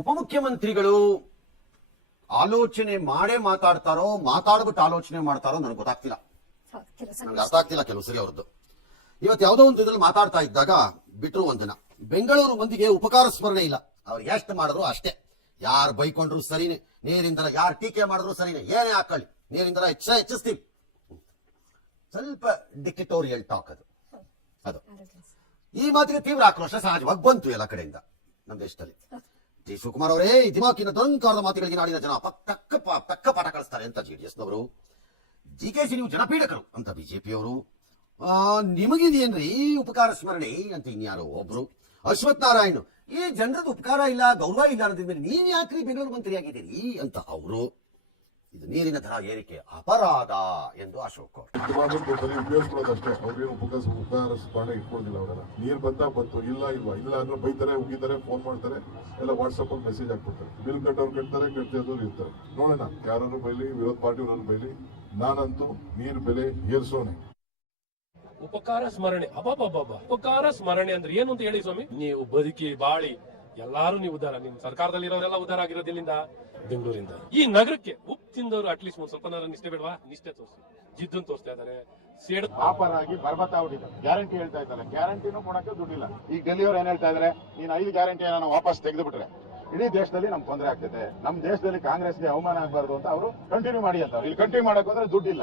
ಉಪಮುಖ್ಯಮಂತ್ರಿಗಳು ಆಲೋಚನೆ ಮಾಡೇ ಮಾತಾಡ್ತಾರೋ ಮಾತಾಡ್ಬಿಟ್ಟು ಆಲೋಚನೆ ಮಾಡ್ತಾರೋ ನನಗೆ ಗೊತ್ತಾಗ್ತಿಲ್ಲ. ನನಗೆ ಅರ್ಥ ಆಗ್ತಿಲ್ಲ ಕೆಲವು ಸರಿ ಅವ್ರದ್ದು. ಇವತ್ತು ಯಾವುದೋ ಒಂದು ಇದ್ರಲ್ಲಿ ಮಾತಾಡ್ತಾ ಇದ್ದಾಗ ಬಿಟ್ರು ಒಂದಿನ ಬೆಂಗಳೂರು ಮಂದಿಗೆ ಉಪಕಾರ ಸ್ಮರಣೆ ಇಲ್ಲ. ಅವ್ರು ಎಷ್ಟು ಮಾಡಿದ್ರು ಅಷ್ಟೇ. ಯಾರು ಬೈಕೊಂಡ್ರು ಸರಿನೇ. ನೀರಿಂದ ಯಾರು ಟೀಕೆ ಮಾಡಿದ್ರು ಸರಿನೇ. ಏನೇ ಹಾಕೊಳ್ಳಿ. ನೀರಿಂದ ಹೆಚ್ಚ ಹೆಚ್ಚಿಸ್ತೀವಿ. ಸ್ವಲ್ಪ ಡಿಕ್ಟೋರಿಯಲ್ ಟಾಕ್ ಅದು. ಅದು. ಈ ಮಾತಿಗೆ ತೀವ್ರ ಆಕ್ರೋಶ ಸಹಜವಾಗಿ ಬಂತು ಎಲ್ಲ ಕಡೆಯಿಂದ ನಮ್ಮ ದೇಶದಲ್ಲಿ. ಟಿ ಶಿವಕುಮಾರ್ ಅವರೇ ದಿಮಾಕಿನ ದಂಕಾರದ ಮಾತುಗಳಿಗೆ ನಾಡಿನ ಜನ ತಕ್ಕ ಪಾ- ತಕ್ಕ ಪಾಠ ಕಳಿಸ್ತಾರೆ ಅಂತ ಜೆಡಿಎಸ್ ನವರು ಜಿ ಕೆ ಸಿ ನೀವು ಜನಪೀಡಕರು ಅಂತ ಬಿಜೆಪಿಯವರು ನಿಮಗಿದೇನ್ರಿ ಉಪಕಾರ ಸ್ಮರಣೆ ಅಂತ ಇನ್ಯಾರೋ ಒಬ್ರು. ಅಶ್ವಥ್ ನಾರಾಯಣ್ ಈ ಜನರದ ಉಪಕಾರ ಇಲ್ಲ, ಗೌರವ ಇಲ್ಲ ಅನ್ನೋದ್ಮೇಲೆ ನೀವ್ ಯಾಕ್ರಿ ಬೆಂಗಳೂರು ಮಂತ್ರಿ ಆಗಿದ್ದೀರಿ ಅಂತ ಅವರು. ಇದು ನೀರಿನ ದರ ಏರಿಕೆ ಅಪರಾಧ ಎಂದು ಅಶೋಕ್ ಅಷ್ಟೇ ಅವ್ರೇನು ಉಪಕಾಸ ಉಪಕಾರ ಸ್ಮರಣೆ ಇಟ್ಕೊಂಡಿಲ್ಲ ಅವರೆಲ್ಲ. ನೀರ್ ಬಂದಾಗ ಬಂತು ಇಲ್ಲ ಇಲ್ವಾ? ಇಲ್ಲ ಅಂದ್ರೆ ಬೈತಾರೆ ಉಗಿತಾರೆ ಫೋನ್ ಮಾಡ್ತಾರೆ ಎಲ್ಲ ವಾಟ್ಸಪ್ ಅಲ್ಲಿ ಮೆಸೇಜ್ ಹಾಕ್ಬಿಡ್ತಾರೆ. ಬಿಲ್ ಕಟ್ಟೋರು ಕಟ್ತಾರೆ ಕಟ್ಟಿದವ್ರು ಇರ್ತಾರೆ. ನೋಡೋಣ ಯಾರು ಬೈಲಿ ವಿರೋಧ ಅವರು ಬೈಲಿ ನಾನಂತೂ ನೀರ್ ಬೆಲೆ ಏರ್ಸೋಣೆ ಉಪಕಾರ ಸ್ಮರಣೆ. ಅಬ್ಬಬ್ಬಬ್ಬ ಉಪಕಾರ ಸ್ಮರಣೆ ಅಂದ್ರೆ ಏನು ಅಂತ ಹೇಳಿ ಸ್ವಾಮಿ? ನೀವು ಬದುಕಿ ಬಾಳಿ. ಎಲ್ಲಾರು ನೀವು ಉದ್ದಾರ ನಿಮ್ ಸರ್ಕಾರದಲ್ಲಿ ಇರೋರೆಲ್ಲ ಉದ್ಧಾರ ಆಗಿರೋದಿಲ್ಲಿಂದ ಬೆಂಗಳೂರಿಂದ. ಈ ನಗರಕ್ಕೆ ಉಪ್ಪು ತಿಂದವರು ಅಟ್ಲೀಸ್ಟ್ ಒಂದ್ ಸ್ವಲ್ಪ ನಿಷ್ಠೆ ಬಿಡ್ವಾ? ನಿಷ್ಠೆ ತೋರಿಸಿ. ಜಿದ್ದನ್ ತೋರಿಸ್ತಾ ಇದಾರೆ ಸೇಡ್ ಆಫರ್ ಆಗಿ ಬರ್ಬತ್ತಾ ಬಿಟ್ಟಿದ್ದಾರೆ ಗ್ಯಾರಂಟಿ ಹೇಳ್ತಾ ಇದ್ದಾರೆ. ಗ್ಯಾರಂಟಿನೂ ಕೊಡಕ್ಕೆ ದುಡ್ಡಿಲ್ಲ. ಈ ಗಲ್ಲಿಯವ್ರು ಏನ್ ಹೇಳ್ತಾ ಇದಾರೆ ನೀನ್ ಐದು ಗ್ಯಾರಂಟಿ ನಾನು ವಾಪಸ್ ತೆಗೆದು ಬಿಟ್ರೆ ಇಡೀ ದೇಶದಲ್ಲಿ ನಮ್ಗೆ ತೊಂದರೆ ಆಗ್ತದೆ ನಮ್ ದೇಶದಲ್ಲಿ ಕಾಂಗ್ರೆಸ್ಗೆ ಅವಮಾನ ಆಗ್ಬಾರ್ದು ಅಂತ ಅವರು ಕಂಟಿನ್ಯೂ ಮಾಡಿ ಅಂತ ಇಲ್ಲಿ ಕಂಟಿನ್ಯೂ ಮಾಡಕ್ ಹೋದ್ರೆ ದುಡ್ಡಿಲ್ಲ.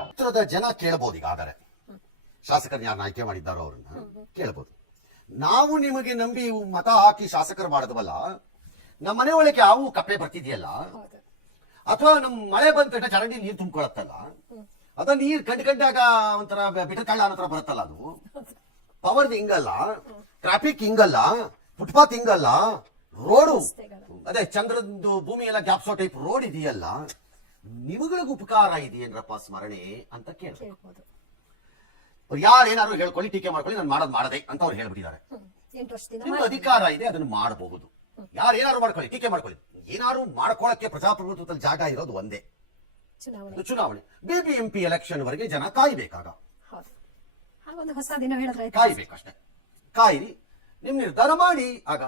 ಜನ ಕೇಳಬಹುದು ಈಗ ಆದರೆ. ಶಾಸಕರು ಯಾರನ್ನ ಆಯ್ಕೆ ಮಾಡಿದ್ದಾರೋ ಅವ್ರನ್ನ ಕೇಳಬಹುದು ನಾವು ನಿಮಗೆ ನಂಬಿ ಮತ ಹಾಕಿ ಶಾಸಕರು ಮಾಡಿದ್ವಲ್ಲ ನಮ್ಮ ಮನೆ ಒಳಗೆ ಹಾವು ಕಪ್ಪೆ ಬರ್ತಿದೆಯಲ್ಲ ಅಥವಾ ನಮ್ ಮಳೆ ಬಂದ ತಕ್ಷಣ ಚರಂಡಿ ನೀರು ತುಂಬಿಕೊಳತ್ತಲ್ಲ ಅದ ನೀರ್ ಕಂಡು ಕಂಡಾಗ ಒಂಥರ ಬಿಟ್ಟ ಕಳ್ಳ ಅನ್ನೋ ಬರುತ್ತಲ್ಲ ಅದು? ಪವರ್ ಹಿಂಗಲ್ಲ ಟ್ರಾಫಿಕ್ ಹಿಂಗಲ್ಲ ಫುಟ್ಪಾತ್ ಹಿಂಗಲ್ಲ ರೋಡು ಅದೇ ಚಂದ್ರದ್ದು ಭೂಮಿ ಎಲ್ಲ ಗ್ಯಾಪ್ಸೋ ಟೈಪ್ ರೋಡ್ ಇದೆಯಲ್ಲ ನಿಮಗಳಿಗೆ ಉಪಕಾರ ಇದೆಯೇನ್ರಪ್ಪ ಸ್ಮರಣೆ ಅಂತ ಕೇಳ್ಬೇಕು. ಕೇಳ್ಬೋದು ಯಾರು ಏನಾದ್ರು ಹೇಳ್ಕೊಳ್ಳಿ ಟೀಕೆ ಮಾಡ್ಕೊಳ್ಳಿ ನಾನು ಮಾಡೋದು ಮಾಡದೆ ಅಂತ ಅವ್ರು ಹೇಳ್ಬಿಟ್ಟಿದ್ದಾರೆ. ನಿಮ್ಗೆ ಅಧಿಕಾರ ಇದೆ ಅದನ್ನು ಮಾಡಬಹುದು. ಯಾರು ಏನಾದ್ರು ಮಾಡ್ಕೊಳ್ಳಿ ಟೀಕೆ ಮಾಡ್ಕೊಳ್ಳಿ. ಏನಾದ್ರು ಮಾಡ್ಕೊಳಕ್ಕೆ ಪ್ರಜಾಪ್ರಭುತ್ವದಲ್ಲಿ ಜಾಗ ಇರೋದು ಒಂದೇ. ಚುನಾವಣೆ. ಚುನಾವಣೆ. ಬಿಬಿಎಂಪಿ ಎಲೆಕ್ಷನ್ ವರೆಗೆ ಜನ ಕಾಯ್ಬೇಕಾಗ. ಕಾಯ್ಬೇಕಷ್ಟೇ. ಕಾಯಿರಿ. ನಿಮ್ ನಿರ್ಧಾರ ಮಾಡಿ ಆಗ.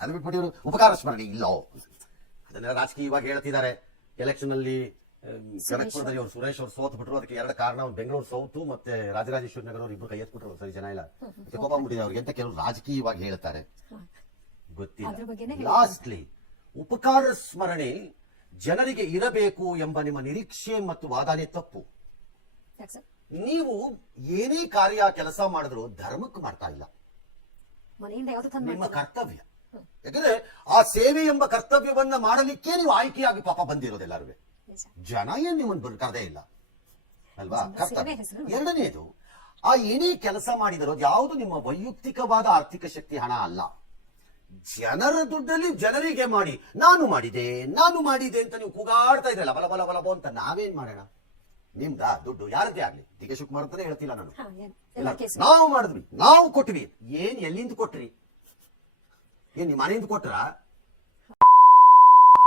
ಅದ್ಬಿಟ್ಬಿಟ್ಟಿ ಅದು ಉಪಕಾರ ಸ್ಮರಣೆ ಇಲ್ಲೋ. ಅದನ್ನೆಲ್ಲ ರಾಜಕೀಯವಾಗಿ ಹೇಳ್ತಿದ್ದಾರೆ. ಎಲೆಕ್ಷನ್ ಅಲ್ಲಿ ಕನಕಪುರದಲ್ಲಿ ಅವರು ಸುರೇಶ್ ಅವರು ಸೋತ್ ಬಿಟ್ರು ಅದಕ್ಕೆ ಎರಡು ಕಾರಣ ಅವ್ರು ಬೆಂಗಳೂರು ಸೌತು ಮತ್ತೆ ರಾಜರಾಜೇಶ್ವರಿ ನಗರ ಅವ್ರು ಇಬ್ರು ಕೈ ಎತ್ಬಿಟ್ರು ಸರಿ ಜನ ಇಲ್ಲ. ಕೋಪ ಬಂದ್ಬಿಟ್ಟಿದೆ ಅವ್ರಿಗೆ ಅಂತ ಕೆಲವರು ರಾಜಕೀಯವಾಗಿ ಹೇಳ್ತಾರೆ ಗೊತ್ತಿಲ್ಲ. ಲಾಸ್ಟ್ಲಿ ಉಪಕಾರ ಸ್ಮರಣೆ ಜನರಿಗೆ ಇರಬೇಕು ಎಂಬ ನಿಮ್ಮ ನಿರೀಕ್ಷೆ ಮತ್ತು ವಾದನೆ ತಪ್ಪು. ನೀವು ಏನೇ ಕಾರ್ಯ ಕೆಲಸ ಮಾಡಿದ್ರು ಧರ್ಮಕ್ಕೆ ಮಾಡ್ತಾ ಇಲ್ಲ. ನಿಮ್ಮ ಕರ್ತವ್ಯ. ಯಾಕಂದ್ರೆ ಆ ಸೇವೆ ಎಂಬ ಕರ್ತವ್ಯವನ್ನ ಮಾಡಲಿಕ್ಕೆ ನೀವು ಆಯ್ಕೆಯಾಗಿ ಪಾಪ ಬಂದಿರೋದೆಲ್ಲರೂ. ಜನ ಏನ್ ನಿಮ್ಮನ್ನು ಕರೆದೇ ಇಲ್ಲ? ಅಲ್ವಾ? ಕರ್ತವ್ಯ. ಎರಡನೇದು ಆ ಏನೇ ಕೆಲಸ ಮಾಡಿದರೋ ಯಾವುದು ನಿಮ್ಮ ವೈಯಕ್ತಿಕವಾದ ಆರ್ಥಿಕ ಶಕ್ತಿ ಹಣ ಅಲ್ಲ. ಜನರ ದುಡ್ಡಲ್ಲಿ ಜನರಿಗೆ ಮಾಡಿ ನಾನು ಮಾಡಿದೆ ನಾನು ಮಾಡಿದೆ ಅಂತ ನೀವು ಕೂಗಾಡ್ತಾ ಇದ್ರಲ್ಲ ಬಲ ಬಲ ಬಲಬೋ ಅಂತ ನಾವೇನ್ ಮಾಡೋಣ? ನಿಮ್ದ ದುಡ್ಡು ಯಾರದೇ ಆಗ್ಲಿ. ಡಿ ಕೆ ಅಂತ ಅಂತಾನೆ ಹೇಳ್ತಿಲ್ಲ ನಾನು. ನಾವು ಮಾಡಿದ್ವಿ. ನಾವು ಕೊಟ್ವಿ. ಏನ್ ಎಲ್ಲಿಂದ ಕೊಟ್ರಿ? ಏನ್ ನಿಮ್ಮ ಮನೆಯಿಂದ ಕೊಟ್ರ?